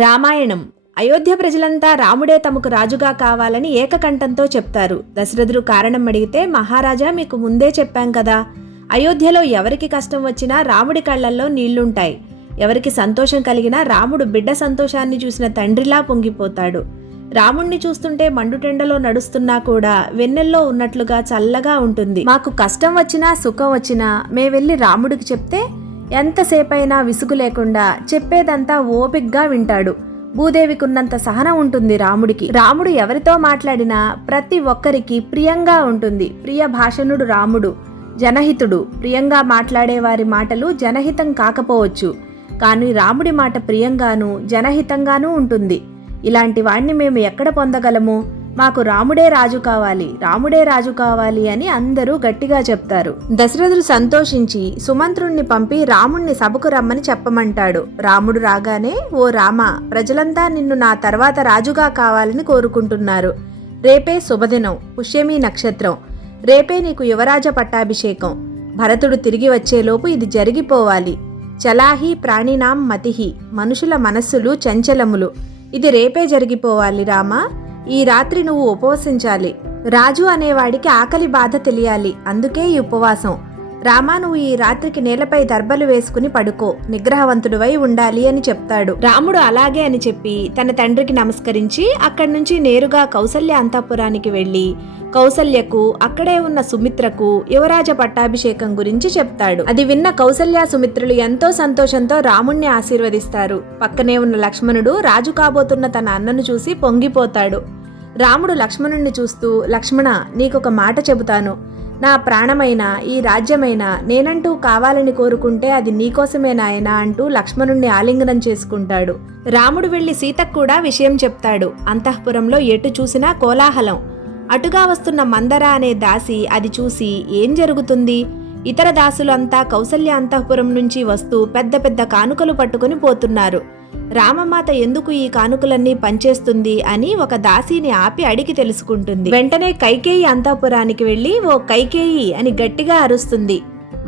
రామాయణం. అయోధ్య ప్రజలంతా రాముడే తమకు రాజుగా కావాలని ఏకకంఠంతో చెప్తారు. దశరథుడు కారణం అడిగితే, మహారాజా మీకు ముందే చెప్పాం కదా, అయోధ్యలో ఎవరికి కష్టం వచ్చినా రాముడి కళ్లల్లో నీళ్లుంటాయి. ఎవరికి సంతోషం కలిగినా రాముడు బిడ్డ సంతోషాన్ని చూసిన తండ్రిలా పొంగిపోతాడు. రాముణ్ణి చూస్తుంటే మండుటెండలో నడుస్తున్నా కూడా వెన్నెల్లో ఉన్నట్లుగా చల్లగా ఉంటుంది. మాకు కష్టం వచ్చినా సుఖం వచ్చినా మేమెళ్ళి రాముడికి చెప్తే ఎంతసేపైనా విసుగు లేకుండా చెప్పేదంతా ఓపిగ్గా వింటాడు. భూదేవికున్నంత సహనం ఉంటుంది రాముడికి. రాముడు ఎవరితో మాట్లాడినా ప్రతి ఒక్కరికి ప్రియంగా ఉంటుంది. ప్రియ భాషణుడు రాముడు. జనహితుడు. ప్రియంగా మాట్లాడే వారి మాటలు జనహితం కాకపోవచ్చు, కానీ రాముడి మాట ప్రియంగానూ జనహితంగానూ ఉంటుంది. ఇలాంటి వాణ్ణి మేము ఎక్కడ పొందగలము? మాకు రాముడే రాజు కావాలి, రాముడే రాజు కావాలి అని అందరూ గట్టిగా చెప్తారు. దశరథుడు సంతోషించి సుమంత్రుణ్ణి పంపి రాముణ్ణి సభకు రమ్మని చెప్పమంటాడు. రాముడు రాగానే, ఓ రామ, ప్రజలంతా నిన్ను నా తర్వాత రాజుగా కావాలని కోరుకుంటున్నారు. రేపే శుభదినం, పుష్యమి నక్షత్రం. రేపే నీకు యువరాజ పట్టాభిషేకం. భరతుడు తిరిగి వచ్చేలోపు ఇది జరిగిపోవాలి. చలాహి ప్రాణినాం మతిహి, మనుషుల మనస్సులు చంచలములు. ఇది రేపే జరిగిపోవాలి రామా. ఈ రాత్రి నువ్వు ఉపవసించాలి. రాజు అనేవాడికి ఆకలి బాధ తెలియాలి, అందుకే ఈ ఉపవాసం. రామా, నువ్వు ఈ రాత్రికి నేలపై దర్బలు వేసుకుని పడుకో, నిగ్రహవంతుడివై ఉండాలి అని చెప్తాడు. రాముడు అలాగే అని చెప్పి తన తండ్రికి నమస్కరించి అక్కడి నుంచి నేరుగా కౌసల్య అంతఃపురానికి వెళ్ళి కౌసల్యకు, అక్కడే ఉన్న సుమిత్రకు యువరాజ పట్టాభిషేకం గురించి చెప్తాడు. అది విన్న కౌసల్య సుమిత్రులు ఎంతో సంతోషంతో రాముణ్ణి ఆశీర్వదిస్తారు. పక్కనే ఉన్న లక్ష్మణుడు రాజు కాబోతున్న తన అన్నను చూసి పొంగిపోతాడు. రాముడు లక్ష్మణుణ్ణి చూస్తూ, లక్ష్మణ, నీకొక మాట చెబుతాను. నా ప్రాణమైన ఈ రాజ్యమైన నేనంటూ కావాలని కోరుకుంటే అది నీకోసమే నాయనా అంటూ లక్ష్మణుణ్ణి ఆలింగనం చేసుకుంటాడు. రాముడు వెళ్లి సీతకు కూడా విషయం చెప్తాడు. అంతఃపురంలో ఎటు చూసినా కోలాహలం. అటుగా వస్తున్న మందర అనే దాసి అది చూసి, ఏం జరుగుతుంది? ఇతర దాసులంతా కౌసల్య అంతఃపురం నుంచి వస్తూ పెద్ద పెద్ద కానుకలు పట్టుకుని పోతున్నారు. రామమాత ఎందుకు ఈ కానుకలన్నీ పంచేస్తుంది అని ఒక దాసిని ఆపి అడిగి తెలుసుకుంటుంది. వెంటనే కైకేయి అంతఃపురానికి వెళ్లి, ఓ కైకేయి అని గట్టిగా అరుస్తుంది.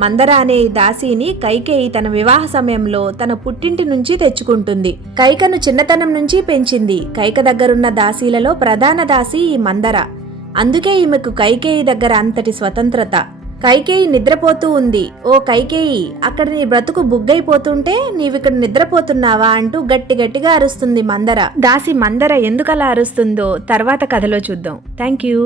మందర అనే దాసిని కైకేయి తన వివాహ సమయంలో తన పుట్టింటి నుంచి తెచ్చుకుంటుంది. కైకను చిన్నతనం నుంచి పెంచింది. కైక దగ్గరున్న దాసీలలో ప్రధాన దాసి ఈ మందర. అందుకే ఈమెకు కైకేయి దగ్గర అంతటి స్వతంత్రత. కైకేయి నిద్రపోతూ ఉంది. ఓ కైకేయి, అక్కడ నీ బ్రతుకు బుగ్గైపోతుంటే నీవిక్కడ నిద్రపోతున్నావా అంటూ గట్టిగా అరుస్తుంది మందర. దాసి మందర ఎందుకలా అరుస్తుందో తర్వాత కథలో చూద్దాం. Thank you.